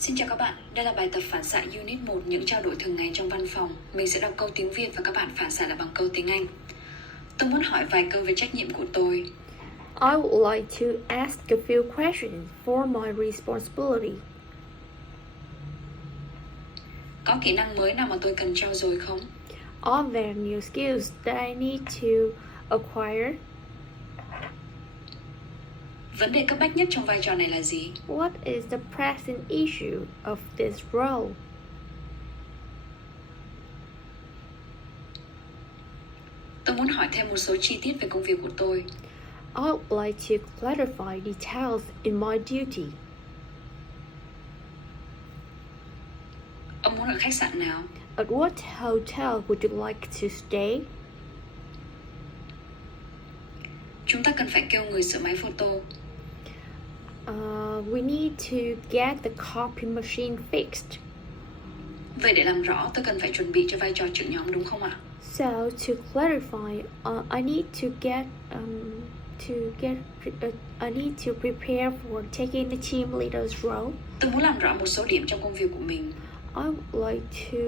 Xin chào các bạn, đây là bài tập phản xạ Unit 1, những trao đổi thường ngày trong văn phòng. Mình sẽ đọc câu tiếng Việt và các bạn phản xạ lại bằng câu tiếng Anh. Tôi muốn hỏi vài câu về trách nhiệm của tôi. I would like to ask a few questions for my responsibility. Có kỹ năng mới nào mà tôi cần trau dồi không? Are there new skills that I need to acquire? Vấn đề cấp bách nhất trong vai trò này là gì? What is the pressing issue of this role? Tôi muốn hỏi thêm một số chi tiết về công việc của tôi. I would like to clarify details in my duty. Ông muốn ở khách sạn nào? At what hotel would you like to stay? Chúng ta cần phải kêu người sửa máy photo. We need to get the copy machine fixed. Vậy để làm rõ, tôi cần phải chuẩn bị cho vai trò trưởng nhóm đúng không ạ? So to clarify, I need to prepare for taking the team leader's role. Tôi muốn làm rõ một số điểm trong công việc của mình. I would like to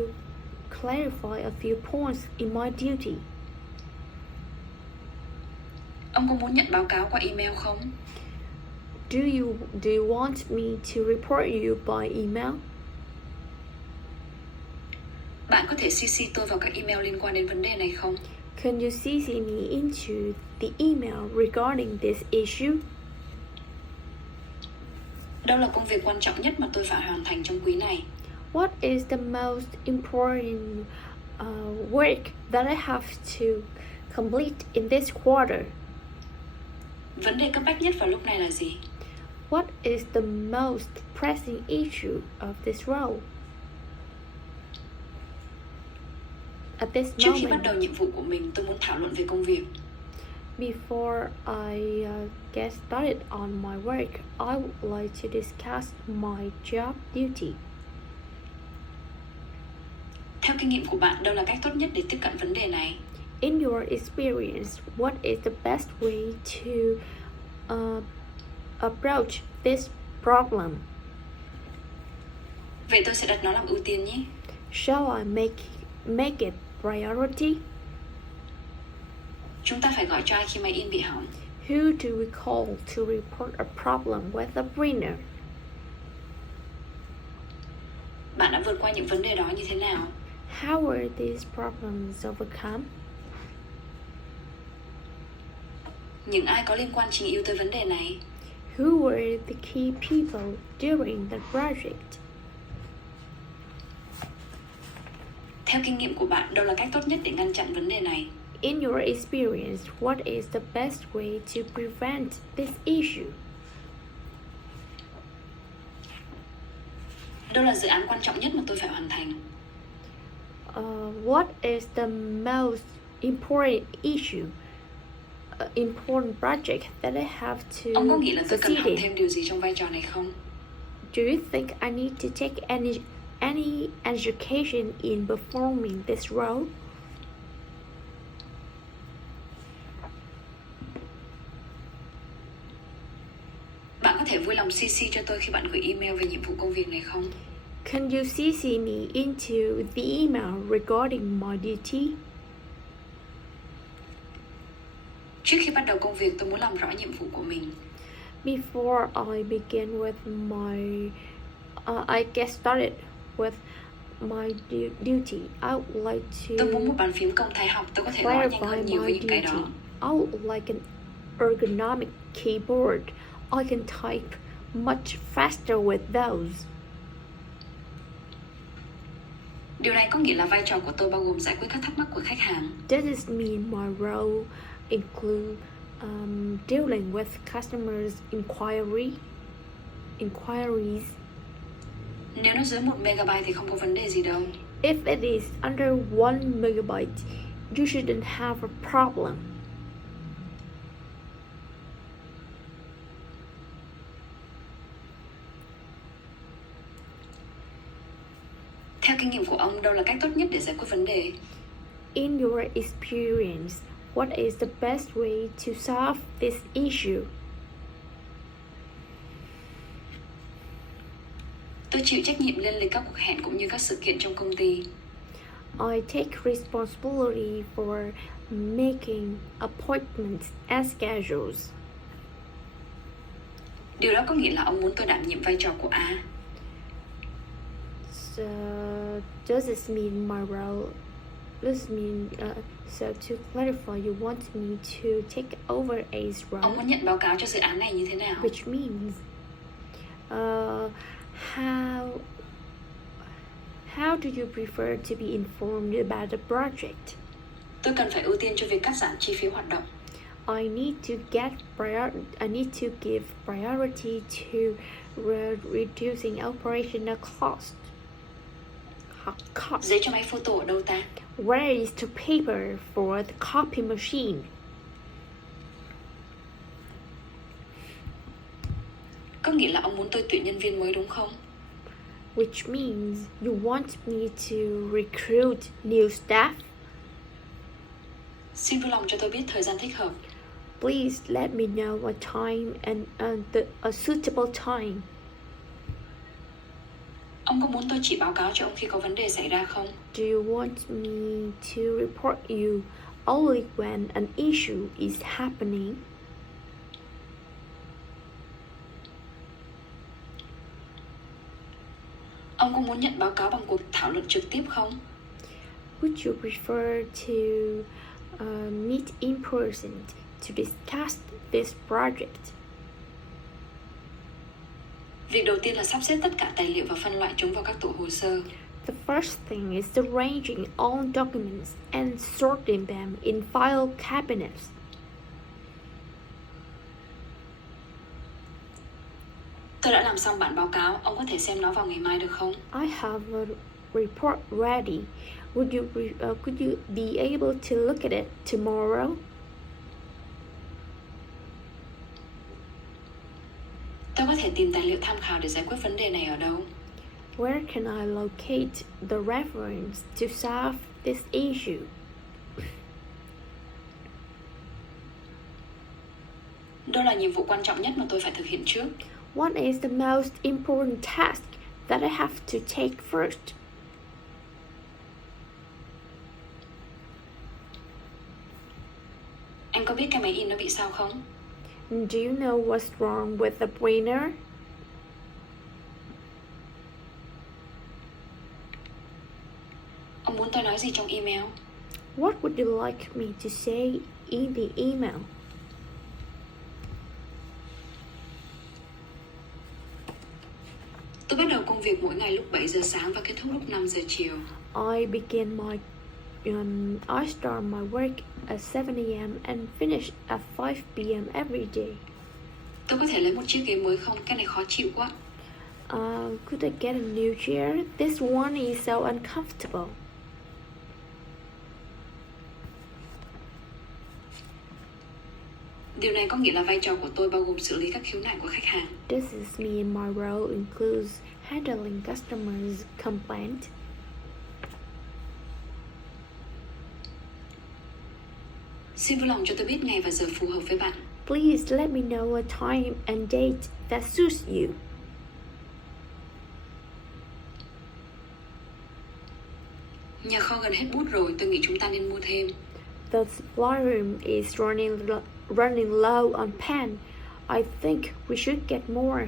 clarify a few points in my duty. Ông có muốn nhận báo cáo qua email không? Do you want me to report you by email? Bạn có thể CC tôi vào các email liên quan đến vấn đề này không? Can you CC me into the email regarding this issue? Đâu là công việc quan trọng nhất mà tôi phải hoàn thành trong quý này? What is the most important work that I have to complete in this quarter? Vấn đề cấp bách nhất vào lúc này là gì? What is the most pressing issue of this role? At this Trước khi bắt moment, đầu nhiệm vụ của mình, tôi muốn thảo luận về công việc. before I get started on my work, I would like to discuss my job duty. Theo kinh nghiệm của bạn, đâu là cách tốt nhất để tiếp cận vấn đề này? In your experience, what is the best way to approach this problem? Vậy tôi sẽ đặt nó làm ưu tiên nhé. Shall I make it priority? Chúng ta phải gọi cho ai khi máy in bị hỏng? Who do we call to report a problem with the printer? Bạn đã vượt qua những vấn đề đó như thế nào? How were these problems overcome? Những ai có liên quan trình yếu tới vấn đề này? Who were the key people during the project? Theo kinh nghiệm của bạn, đâu là cách tốt nhất để ngăn chặn vấn đề này? In your experience, what is the best way to prevent this issue? Đâu là dự án quan trọng nhất mà tôi phải hoàn thành? What is the most important issue, important project that I have to Ông có nghĩ là tôi cần succeed học in? thêm điều gì trong vai trò này không? Do you think I need to take any education in performing this role? Bạn có thể vui lòng CC cho tôi khi bạn gửi email về nhiệm vụ công việc này không? Can you CC me into the email regarding my duty? Trước khi bắt đầu công việc, tôi muốn làm rõ nhiệm vụ của mình. Before I begin with I get started with my duty, I would like Tôi muốn to một bàn phím công thái học, tôi có thể gõ nhanh clarify hơn nhiều với my những cái duty. đó. I would like an ergonomic keyboard. I can type much faster with those. Điều này có nghĩa là vai trò của tôi bao gồm giải quyết các thắc mắc của khách hàng. Does this mean my role include dealing with customers' inquiries? Nếu nó dưới 1 megabyte thì không có vấn đề gì đâu. If it is under 1 megabyte, you shouldn't have a problem. Theo kinh nghiệm của ông, đâu là cách tốt nhất để giải quyết vấn đề? In your experience, what is the best way to solve this issue? Tôi chịu trách nhiệm lên lịch các cuộc hẹn cũng như các sự kiện trong công ty. I take responsibility for making appointments as schedules. Điều đó có nghĩa là ông muốn tôi đảm nhiệm vai trò của A. So does this mean my role? Does this mean so to clarify, you want me to take over A's Ông role, muốn nhận báo cáo cho dự án này như thế nào? which means how do you prefer to be informed about the project? Tôi cần phải ưu tiên cho việc cắt giảm chi phí hoạt động. I need to give priority to reducing operational cost. Giấy cho máy photo ở đâu ta? Where is the paper for the copy machine? Có nghĩa là ông muốn tôi tuyển nhân viên mới đúng không? Which means you want me to recruit new staff? Xin vui lòng cho tôi biết thời gian thích hợp. Please let me know a time and a suitable time. Ông có muốn tôi chỉ báo cáo cho ông khi có vấn đề xảy ra không? Do you want me to report you only when an issue is happening? Ông có muốn nhận báo cáo bằng cuộc thảo luận trực tiếp không? Would you prefer to meet in person to discuss this project? Việc đầu tiên là sắp xếp tất cả tài liệu và phân loại chúng vào các tủ hồ sơ. The first thing is arranging all documents and sorting them in file cabinets. Tôi đã làm xong bản báo cáo, ông có thể xem nó vào ngày mai được không? I have a report ready. Could you be able to look at it tomorrow? Tôi có thể tìm tài liệu tham khảo để giải quyết vấn đề này ở đâu? Where can I locate the reference to solve this issue? Đâu là nhiệm vụ quan trọng nhất mà tôi phải thực hiện trước? What is the most important task that I have to take first? Anh có biết cái máy in nó bị sao không? Do you know what's wrong with the printer? Ông muốn tôi nói gì trong email? What would you like me to say in the email? Tôi bắt đầu công việc mỗi ngày lúc 7 giờ sáng và kết thúc lúc 5 giờ chiều. I start my work at 7 a.m. and finish at 5 p.m. every day. Tôi có thể lấy một chiếc ghế mới không? Cái này khó chịu quá. Could I get a new chair? This one is so uncomfortable. Điều này có nghĩa là vai trò của tôi bao gồm xử lý các khiếu nại của khách hàng. Does this mean my role includes handling customers' complaints? Xin vui lòng cho tôi biết ngày và giờ phù hợp với bạn. Please let me know a time and date that suits you. Nhà kho gần hết bút rồi, tôi nghĩ chúng ta nên mua thêm. The supply room is running low on pen. I think we should get more.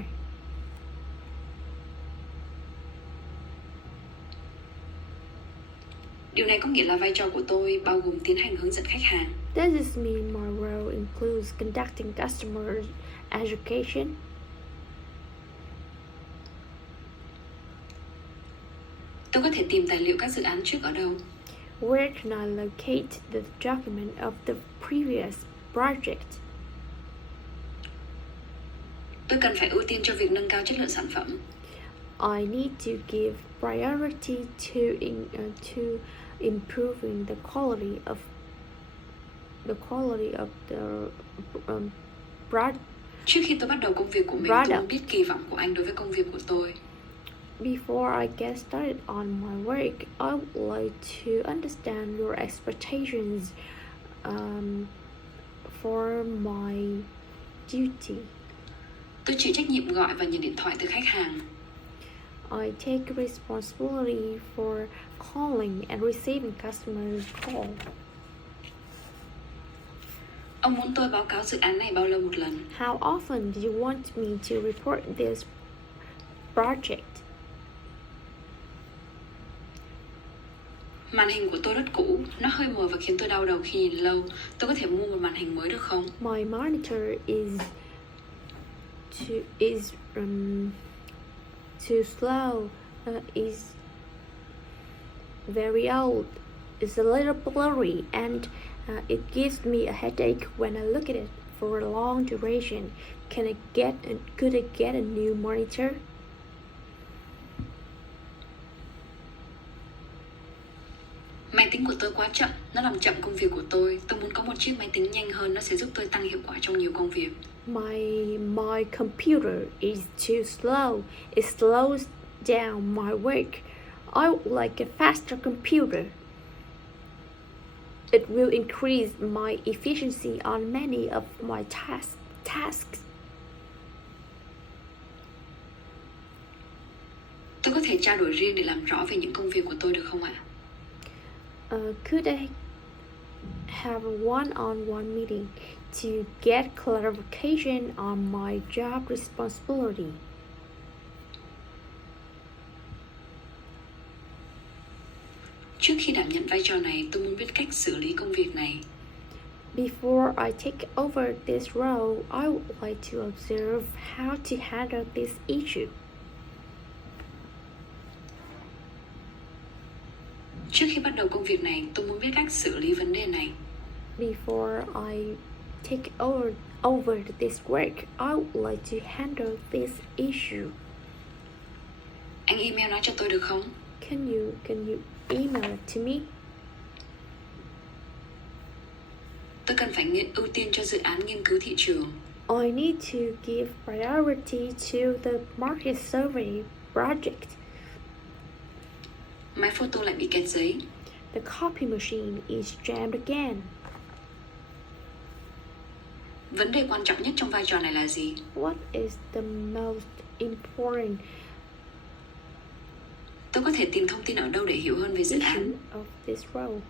Điều này có nghĩa là vai trò của tôi bao gồm tiến hành hướng dẫn khách hàng. Does this mean my role includes conducting customer education? Tôi có thể tìm tài liệu các dự án trước ở đâu? Where can I locate the document of the previous project? Tôi cần phải ưu tiên cho việc nâng cao chất lượng sản phẩm. I need to give priority to improving the quality of the product. Trước khi tôi bắt đầu công việc của mình, tôi muốn biết kỳ vọng của anh đối với công việc của tôi. Before I get started on my work, I would like to understand your expectations for my duty. Tôi chịu trách nhiệm gọi và nhận điện thoại từ khách hàng. I take responsibility for calling and receiving customers' call. Ông muốn tôi báo cáo dự án này bao lâu một lần? How often do you want me to report this project? Màn hình của tôi rất cũ, nó hơi mờ và khiến tôi đau đầu khi nhìn lâu. Tôi có thể mua một màn hình mới được không? My monitor is too slow. Is very old. It's a little blurry and it gives me a headache when I look at it for a long duration. Could I get a new monitor? Máy tính của tôi quá chậm, nó làm chậm công việc của tôi. Tôi muốn có một chiếc máy tính nhanh hơn, nó sẽ giúp tôi tăng hiệu quả trong nhiều công việc. My computer is too slow. It slows down my work. I would like a faster computer. It will increase my efficiency on many of my tasks. Tôi có thể trao đổi riêng để làm rõ về những công việc của tôi được không ạ? Could I have a one-on-one meeting to get clarification on my job responsibility? Trước khi đảm nhận vai trò này, tôi muốn biết cách xử lý công việc này. Before I take over this role, I would like to observe how to handle this issue. Trước khi bắt đầu công việc này, tôi muốn biết cách xử lý vấn đề này. Before I take over this work, I would like to handle this issue. Anh email nó cho tôi được không? Can you email it to me? Tôi cần phải ưu tiên cho dự án nghiên cứu thị trường. I need to give priority to the market survey project. Máy photo lại bị kẹt giấy. The copy machine is jammed again. Vấn đề quan trọng nhất trong vai trò này là gì? What is the most important Tôi có thể tìm thông tin ở đâu để hiểu hơn về dự issue án? of this role?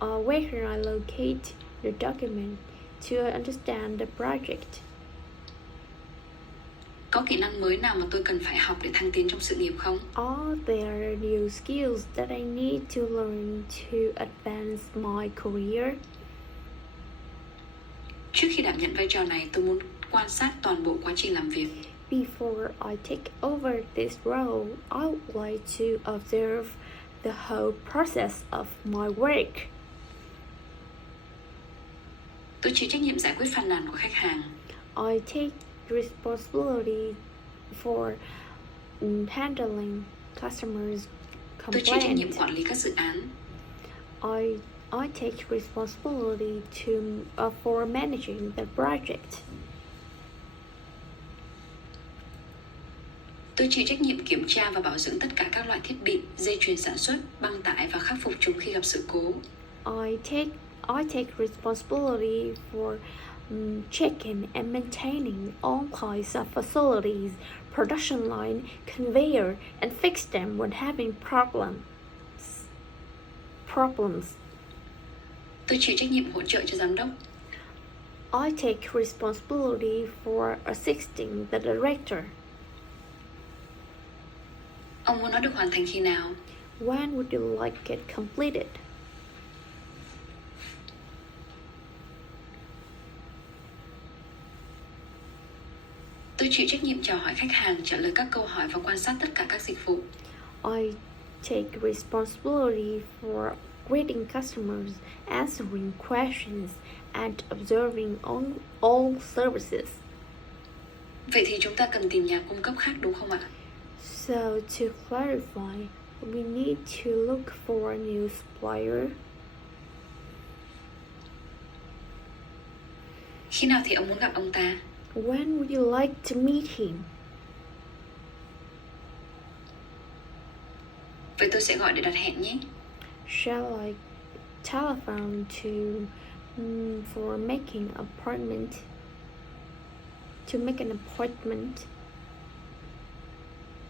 Where can I locate the document to understand the project? Có kỹ năng mới nào mà tôi cần phải học để thăng tiến trong sự nghiệp không? Are there new skills that I need to learn to advance my career? Trước khi đảm nhận vai trò này, tôi muốn quan sát toàn bộ quá trình làm việc. Before I take over this role, I would like to observe the whole process of my work. Tôi chịu trách nhiệm giải quyết phàn nàn của khách hàng. I take responsibility for handling customers' Tôi chịu trách nhiệm complaints. quản lý các dự án. I take responsibility for managing the project. Tôi chịu trách nhiệm kiểm tra và bảo dưỡng tất cả các loại thiết bị, dây chuyền sản xuất, băng tải và khắc phục chúng khi gặp sự cố. I take responsibility for checking and maintaining all kinds of facilities, production line, conveyor, and fix them when having problems. Tôi chịu trách nhiệm hỗ trợ cho giám đốc. I take responsibility for assisting the director. Ông muốn nó được hoàn thành khi nào? When would you like it completed? Tôi chịu trách nhiệm chào hỏi khách hàng, trả lời các câu hỏi và quan sát tất cả các dịch vụ. I take responsibility for greeting customers, answering questions, and observing all services. Vậy thì chúng ta cần tìm nhà cung cấp khác đúng không ạ? So to clarify, we need to look for a new supplier. Khi nào thì ông muốn gặp ông ta? When would you like to meet him? Vậy tôi sẽ gọi để đặt hẹn nhé. Shall I telephone for making appointment? To make an appointment?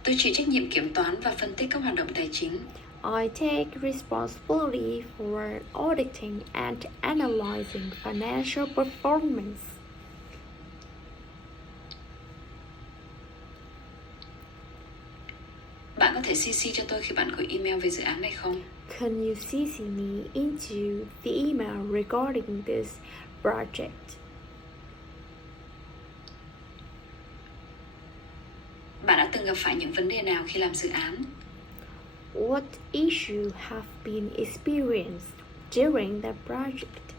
Tôi chịu trách nhiệm kiểm toán và phân tích các hoạt động tài chính. I take responsibility for auditing and analyzing financial performance. Bạn có thể CC cho tôi khi bạn gửi email về dự án này không? Can you CC me into the email regarding this project? Bạn đã từng gặp phải những vấn đề nào khi làm dự án? What issue have been experienced during the project?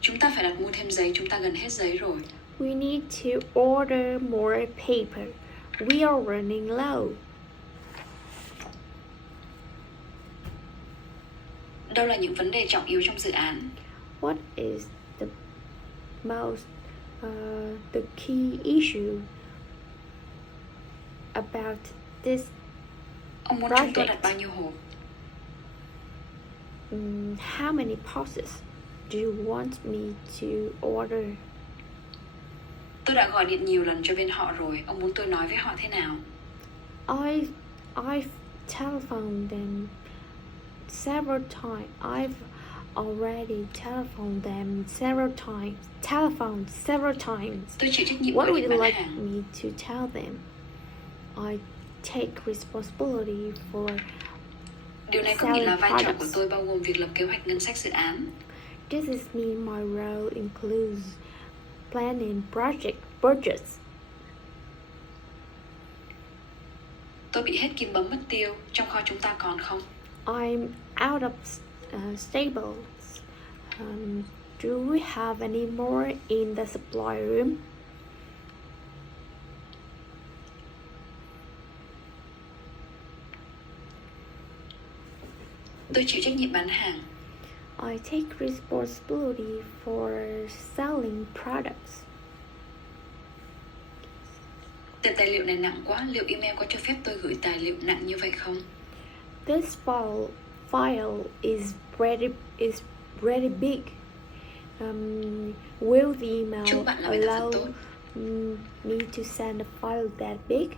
Chúng ta phải đặt mua thêm giấy, chúng ta gần hết giấy rồi. We need to order more paper. We are running low. Đâu là những vấn đề trọng yếu trong dự án? What is the most the key issue about this Ông muốn chúng tôi project? đặt bao nhiêu hộp? How many boxes do you want me to order? Tôi đã gọi điện nhiều lần cho bên họ rồi. Ông muốn tôi nói với họ thế nào? I've telephoned them several times. I've already telephoned them several times. Tôi chịu trách nhiệm What gọi would điện you bán like hàng. me to tell them? I take responsibility for Điều này có nghĩa là vai trò của products. tôi bao gồm việc lập kế hoạch ngân sách dự án. This is mean my role includes planning project budgets. Tôi bị hết kim bấm mất tiêu. Trong kho chúng ta còn không? I'm out of staples. Do we have any more in the supply room? Tôi chịu trách nhiệm bán hàng. I take responsibility for selling products. Tệp tài liệu này nặng quá. Liệu email có cho phép tôi gửi tài liệu nặng như vậy không? This file is pretty big. Will the email Chúc bạn làm bài tập thật allow tốt. me to send a file that big?